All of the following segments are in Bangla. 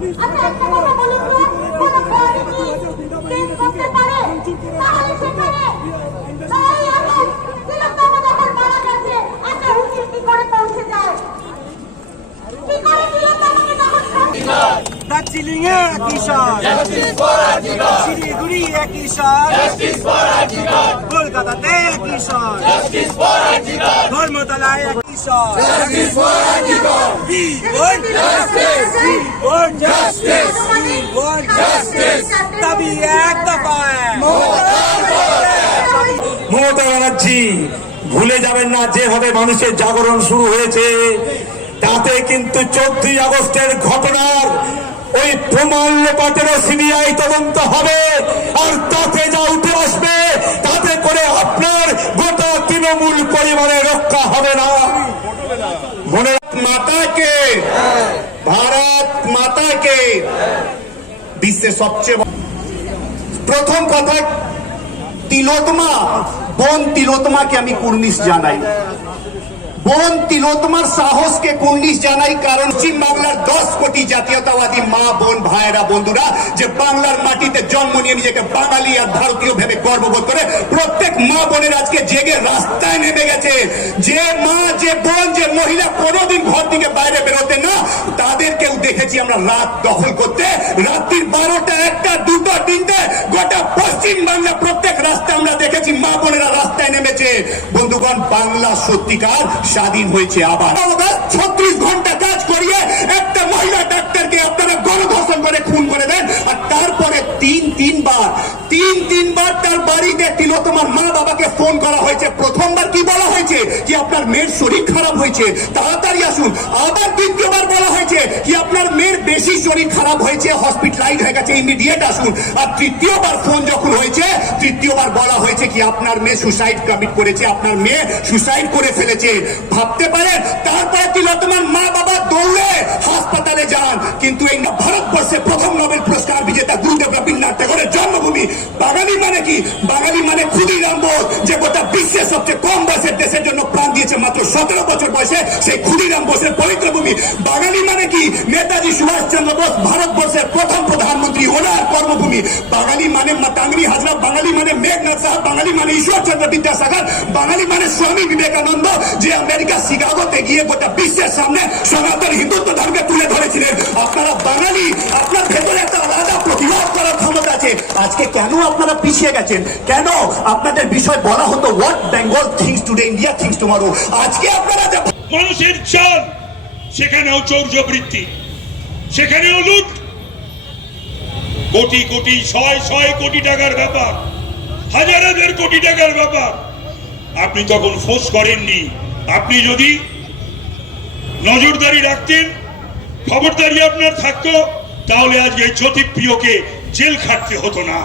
আচ্ছা একটা কথা একটা কলকাতাতে একই ধর্মতলায় একই সার। Justice. We want justice. We want justice. দফায় মমতা ব্যানার্জি, ভুলে যাবেন না যেভাবে মানুষের জাগরণ শুরু হয়েছে, তাতে কিন্তু আগস্টের ঘটনার ওই প্রমাণ সিবিআই তদন্ত হবে, আর তাতে যা উঠে আসবে, তাতে করে আপনার গোটা তৃণমূল পরিবারে রক্ষা হবে না মনে মাতাকে। ভারত মাতাকে। বিশ্বের সবচেয়ে প্রথম কথা তিলোতমা বোন তিলোতমাকে আমি কুর্নিশ জানাই। বোন তিলোতমার সাহসকে কুর্নিশ জানাই কারণ পশ্চিম বাংলার দশ কোটি জাতীয়তাবাদী মা, বোন, ভাইয়েরা, বন্ধুরা, যে বাংলার মাটিতে জন্ম নিয়ে নিজেকে বাঙালি আর ভারতীয় ভেবে গর্ববোধ করে মা বোনের আজকে জেগে রাস্তায় নেমে গেছে। যে মা, যে বোন, যে মহিলা কোনোদিন ঘর থেকে বাইরে বেরোতে না, তাদেরকেও দেখেছি আমরা রাত দখল করতে। রাত্রির বারোটা, একটা, দুটো, তিনটে, গোটা পশ্চিম বাংলা প্রত্যেক রাস্তায় আমরা দেখেছি মা বোনেরা রাস্তায় নেমেছে। বন্ধুগণ, বাংলা সত্যিকার স্বাধীন হয়েছে আবার। ছত্রিশ ঘণ্টা কাজ করিয়ে একটা মহিলা ডাক্তারকে আপনারা গণধর্ষণ করে খুন করে তিন, তিনবার তিন, তিনবার তার বাড়িতে তিলোতমার মা বাবাকে ফোন করা হয়েছে। প্রথমবার কি বলা হয়েছে? কি আপনার মেয়ের শরীর খারাপ হয়েছে। তাড়াতাড়ি আসুন। আবার দ্বিতীয়বার বলা হয়েছে কি আপনার মেয়ের বেশি শরীর খারাপ হয়েছে হসপিটালাইজ হয়ে গেছে ইমিডিয়েট আসুন। আর তৃতীয়বার ফোন যখন হয়েছে, তৃতীয়বার বলা হয়েছে কি আপনার মেয়ে সুসাইড কমিট করেছে, আপনার মেয়ে সুসাইড করে ফেলেছে। ভাবতে পারেন, তারপরে তিলোতমার মা বাবা দৌড়ে হাসপাতালে যান। কিন্তু এই ক্ষুদিরাম যে গোটা বিশ্বের সবচেয়ে কম বয়সের দেশের জন্য প্রাণ দিয়েছে মাত্র সতেরো বছর বয়সে সেই ক্ষুদিরাম বোসের পবিত্র ভূমি বাঙালি মানে কি? নেতাজি সুভাষচন্দ্র বোস ভারতবর্ষের প্রথম প্রধানমন্ত্রী, ওনার কর্মভূমি। বাঙালি মানে টাঙ্গরি হাজরা, বাঙালি মানে মেঘনাথ সাহা বাঙালি মানে ঈশ্বরচন্দ্র বিদ্যাসাগর, বাঙালি মানে স্বামী বিবেকানন্দ, যে আমেরিকা, শিকাগোতে গিয়ে গোটা বিশ্বের সামনে সনাতন হিন্দুত্ব ধর্মকে তুলে ধরেছিলেন। আপনারা বাঙালি, আপনার ভেতরে একটা আলাদা আছে আজকে কেন আপনারা পিছিয়ে গেছেন? কেন আপনাদের বিষয় বলা হতো what Bengal thinks today India thinks tomorrow আজকে আপনারা মানুষের চাল, সেখানেও চৌর্যবৃত্তি সেখানেও লুট। কোটি কোটি, ছয় ছয় কোটি টাকার ব্যাপার, হাজার হাজার কোটি টাকার ব্যাপার। আপনি তখন ফোর্স করেননি, আপনি যদি নজরদারি রাখতেন, খবরদারি আপনার থাকতো, তাহলে আজকে জ্যোতিপ্রিয়কে জেল খাটতে হতো না।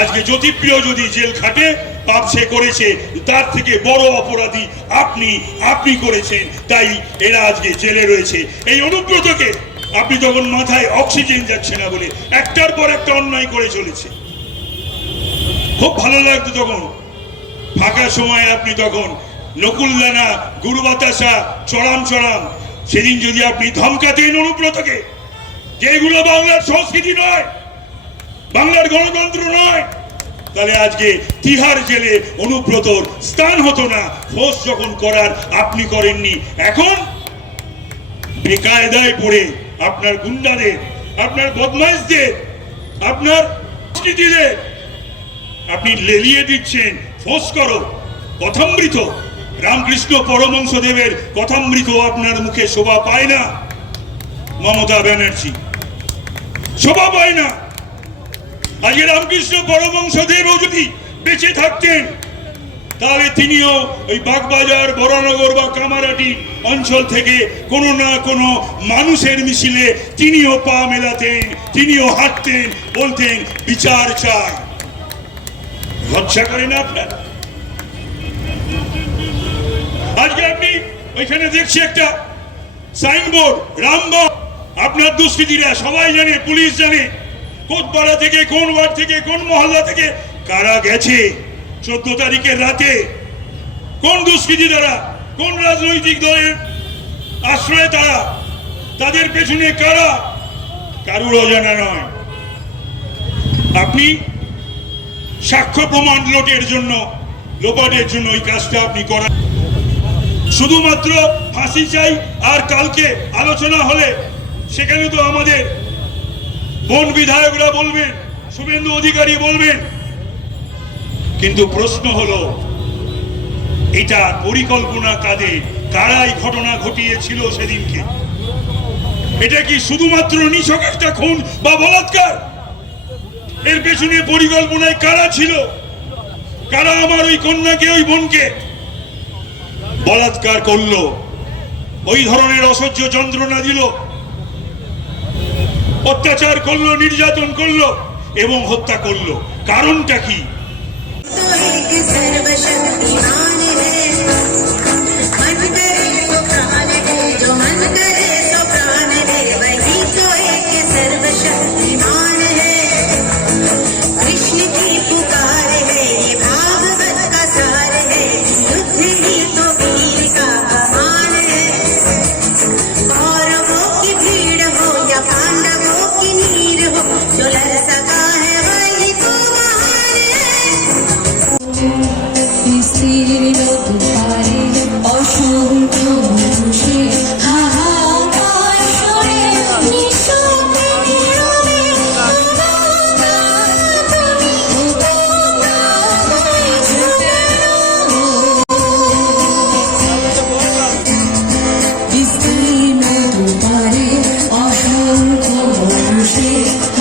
আজকে জ্যোতিপ্রিয় যদি জেল খাটে, পাপ সে করেছে, তার থেকে বড় অপরাধী আপনি আপনি করেছেন, তাই এরা আজকে জেলে রয়েছে। এই অনুব্রতকে আপনি তখন মাথায় অক্সিজেন যাচ্ছে না বলে একটার পর একটা অন্যায় করে চলেছে। খুব ভালো লাগতো তখন। ফাঁকা সময় আপনি তখন নকুলদানা গুরু বাতাসা চড়াম চড়াম। সেদিন যদি আপনি ধমকাতেন অনুব্রতকে, যে এগুলো বাংলার সংস্কৃতি নয় বাংলার গণতন্ত্র নয়। তাহলে আজকে তিহার জেলে অনুব্রতর স্থান হতো না। ফোর্স যখন করার আপনি করেননি, এখন বেকায়দায় পড়ে আপনার গুন্ডাদের, আপনার বদমাইশদের, আপনার আপনি লেলিয়ে দিচ্ছেন। ফোর্স করো কথামৃত রামকৃষ্ণ পরমংশ দেবের কথামৃত আপনার মুখে শোভা পায় না। মমতা ব্যানার্জি, শোভা পায় না। আজকে রামকৃষ্ণ পরমংশদেবও যদি বেঁচে থাকতেন, তাহলে তিনিও ওই বাগবাজার বরানগর বা কামারাটি অঞ্চল থেকে কোনো না কোনো মানুষের মিছিলে তিনিও পা মেলাতেন, তিনিও হাঁটতেন, বলতেন, বিচার চাই। লজ্জা করে না আপনার? আজকে আপনি ওইখানে দেখছি একটা সাইনবোর্ড রামবোর্ড আপনার দুষ্কৃতীরা সবাই জানে, পুলিশ জানে। কোটপাড়া থেকে কোন ওয়ার্ড থেকে, কোন মহল্লা থেকে কারা গেছে? চোদ্দ তারিখের রাতে কোন দুষ্কৃতী তারা কোন রাজনৈতিক দলের আশ্রয়ে তারা, তাদের পেছনে কারা? কারুর অজানা নয়। আপনি সাক্ষ্য প্রমাণ লোটের জন্য, লোপাটের জন্য ওই কাজটা আপনি করা শুধুমাত্র ফাঁসি চাই আর কালকে আলোচনা হলে, সেখানে তো আমাদের কোন বিধায়করা বলবেন, শুভেন্দু অধিকারী বলবেন। কিন্তু প্রশ্ন হলো, এটা পরিকল্পনা কাদের কারাই ঘটনা ঘটিয়েছিল সেদিনকে? এটা কি শুধুমাত্র নিছক একটা খুন বা বলাৎকার? এর পেছনে পরিকল্পনায় কারা ছিল? কারা আমার ওই কন্যাকে, ওই বোনকে? বলাৎকার করল, ওই ধরনের অসহ্য যন্ত্রণা দিল অত্যাচার করল নির্যাতন করল এবং হত্যা করল। কারণটা কি? see.